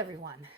everyone.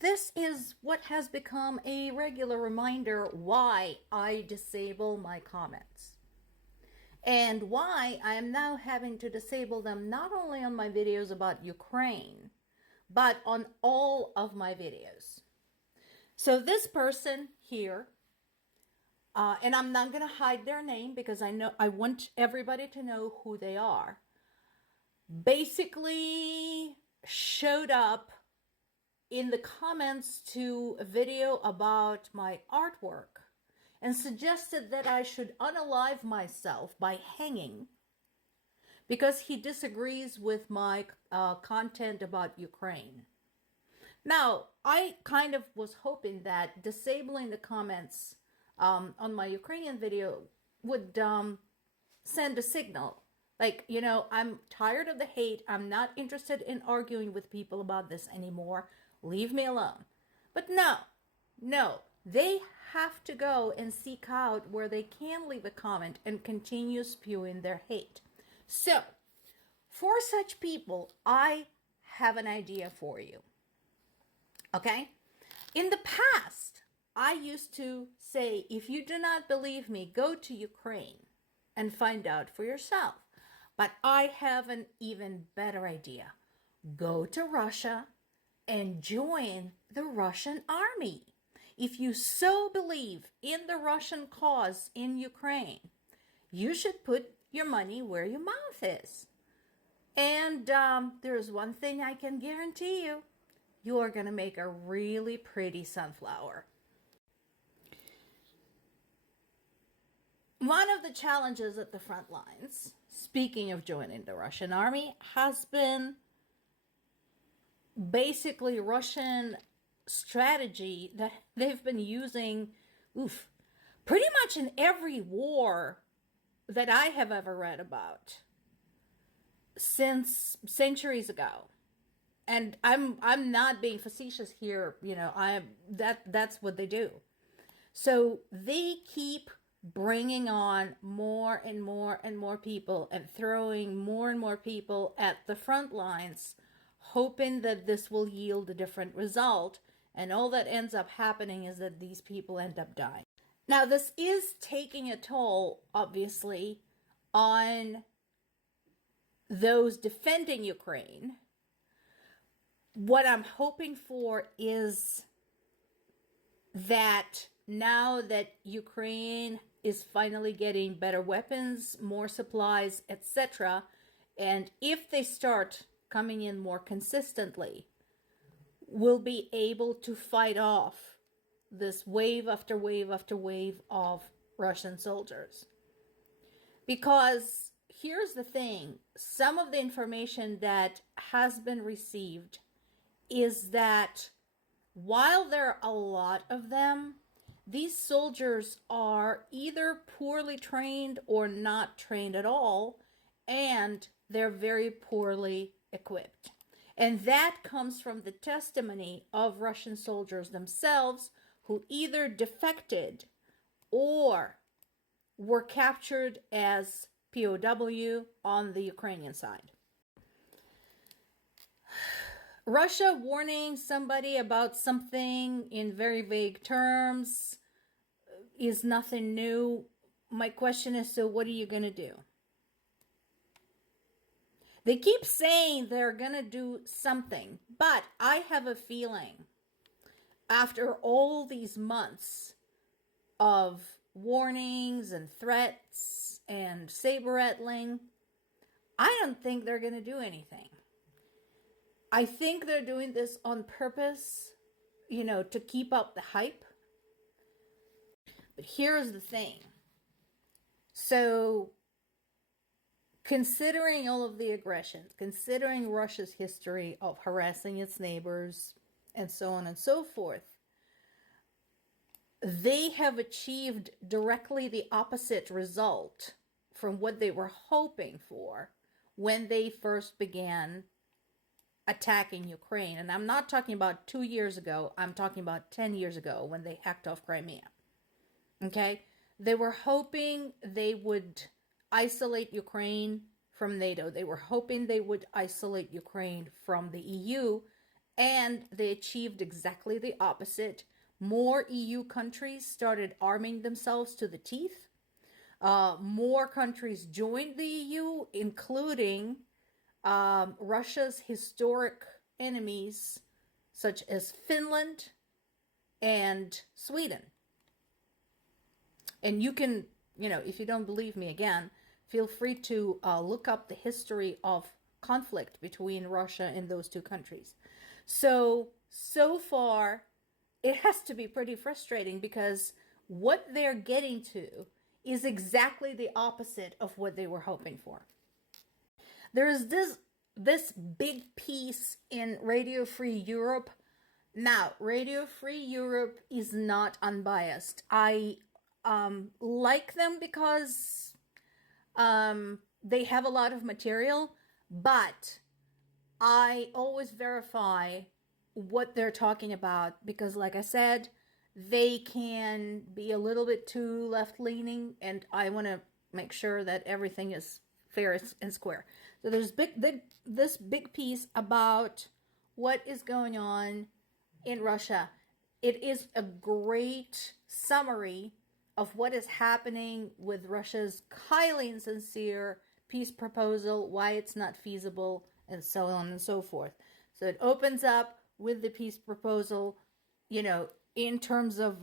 This is what has become a regular reminder why I disable my comments and why I am now having to disable them not only on my videos about Ukraine, but on all of my videos. So this person here, and I'm not going to hide their name because I want everybody to know who they are, basically showed up in the comments to a video about my artwork and suggested that I should unalive myself by hanging because he disagrees with my content about Ukraine. Now, I kind of was hoping that disabling the comments on my Ukrainian video would send a signal. Like, I'm tired of the hate. I'm not interested in arguing with people about this anymore. Leave me alone. But no, they have to go and seek out where they can leave a comment and continue spewing their hate. So, for such people, I have an idea for you. Okay? In the past, I used to say, if you do not believe me, go to Ukraine and find out for yourself. But I have an even better idea. Go to Russia and join the Russian army. If you so believe in the Russian cause in Ukraine, you should put your money where your mouth is. And there's one thing I can guarantee you. You are going to make a really pretty sunflower. One of the challenges at the front lines, speaking of joining the Russian army, has been basically Russian strategy that they've been using pretty much in every war that I have ever read about since centuries ago. And I'm not being facetious here, that's what they do. So they keep bringing on more and more and more people and throwing more and more people at the front lines, hoping that this will yield a different result. And all that ends up happening is that these people end up dying. Now, this is taking a toll, obviously, on those defending Ukraine. What I'm hoping for is that now that Ukraine is finally getting better weapons, more supplies, etc., and if they start coming in more consistently, we'll be able to fight off this wave after wave after wave of Russian soldiers. Because here's the thing, some of the information that has been received is that while there are a lot of them, these soldiers are either poorly trained or not trained at all, and they're very poorly equipped. And that comes from the testimony of Russian soldiers themselves who either defected or were captured as POW on the Ukrainian side. Russia warning somebody about something in very vague terms is nothing new. My question is, so what are you going to do? They keep saying they're going to do something, but I have a feeling after all these months of warnings and threats and saber-rattling, I don't think they're going to do anything. I think they're doing this on purpose, to keep up the hype. But here's the thing. So, considering all of the aggressions, considering Russia's history of harassing its neighbors, and so on and so forth, they have achieved directly the opposite result from what they were hoping for when they first began attacking Ukraine. And I'm not talking about 2 years ago. I'm talking about 10 years ago when they hacked off Crimea. Okay? They were hoping they would isolate Ukraine from NATO. They were hoping they would isolate Ukraine from the EU And they achieved exactly the opposite. More EU countries started arming themselves to the teeth. More countries joined the EU, including Russia's historic enemies, such as Finland and Sweden. And you can, if you don't believe me again, feel free to look up the history of conflict between Russia and those two countries. So far, it has to be pretty frustrating because what they're getting to is exactly the opposite of what they were hoping for. There is this big piece in Radio Free Europe. Now, Radio Free Europe is not unbiased. I like them because they have a lot of material, but I always verify what they're talking about because, like I said, they can be a little bit too left-leaning, and I want to make sure that everything is fair and square. So there's this big piece about what is going on in Russia. It is a great summary of what is happening with Russia's highly insincere peace proposal, why it's not feasible, and so on and so forth. So it opens up with the peace proposal, in terms of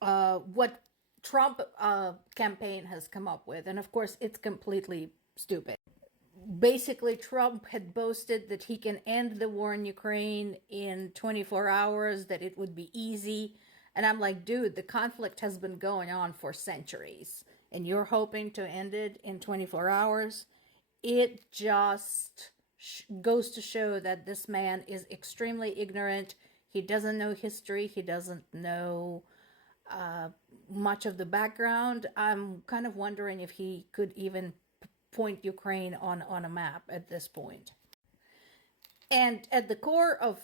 what Trump campaign has come up with. And of course, it's completely stupid. Basically, Trump had boasted that he can end the war in Ukraine in 24 hours, that it would be easy. And I'm like, dude, the conflict has been going on for centuries, and you're hoping to end it in 24 hours? It just goes to show that this man is extremely ignorant. He doesn't know history. He doesn't know much of the background. I'm kind of wondering if he could even point Ukraine on a map at this point. And at the core of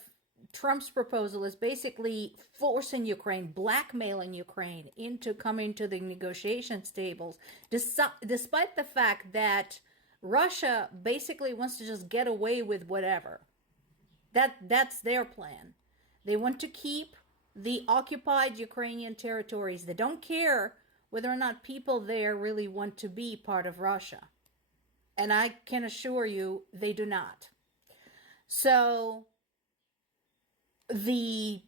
Trump's proposal is basically forcing Ukraine, blackmailing Ukraine into coming to the negotiation tables, despite the fact that Russia basically wants to just get away with whatever. That's their plan. They want to keep the occupied Ukrainian territories. They don't care whether or not people there really want to be part of Russia. And I can assure you, they do not. So the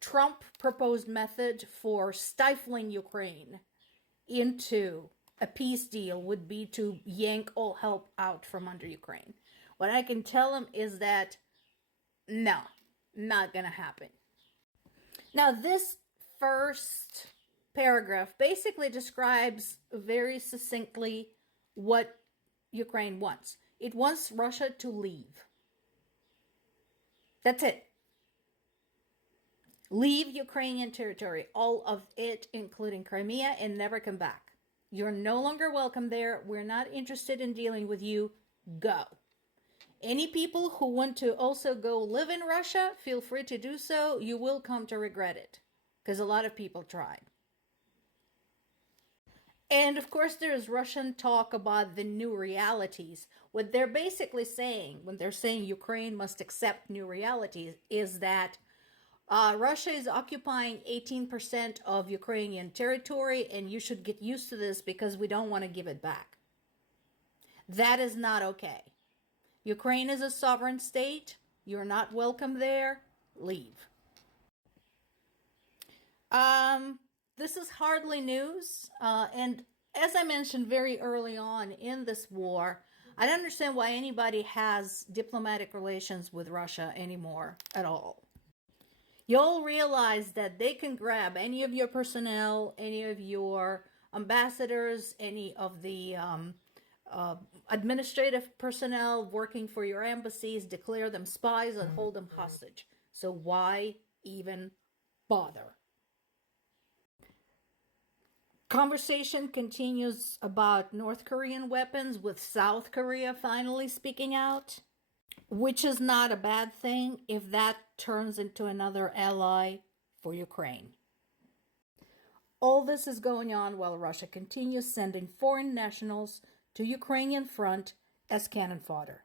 Trump proposed method for stifling Ukraine into a peace deal would be to yank all help out from under Ukraine. What I can tell them is that no, not gonna happen. Now, this first paragraph basically describes very succinctly what Ukraine wants. It wants Russia to leave. That's it. Leave Ukrainian territory, all of it, including Crimea, and never come back. You're no longer welcome there. We're not interested in dealing with you. Go. Any people who want to also go live in Russia, feel free to do so. You will come to regret it, because a lot of people tried. And of course, there's Russian talk about the new realities. What they're basically saying, when they're saying Ukraine must accept new realities, is that Russia is occupying 18% of Ukrainian territory, and you should get used to this because we don't want to give it back. That is not okay. Ukraine is a sovereign state. You're not welcome there. Leave. This is hardly news. And as I mentioned very early on in this war, I don't understand why anybody has diplomatic relations with Russia anymore at all. You'll realize that they can grab any of your personnel, any of your ambassadors, any of the administrative personnel working for your embassies, declare them spies and hold them hostage. So why even bother? Conversation continues about North Korean weapons, with South Korea finally speaking out, which is not a bad thing if that turns into another ally for Ukraine. All this is going on while Russia continues sending foreign nationals to Ukrainian front as cannon fodder.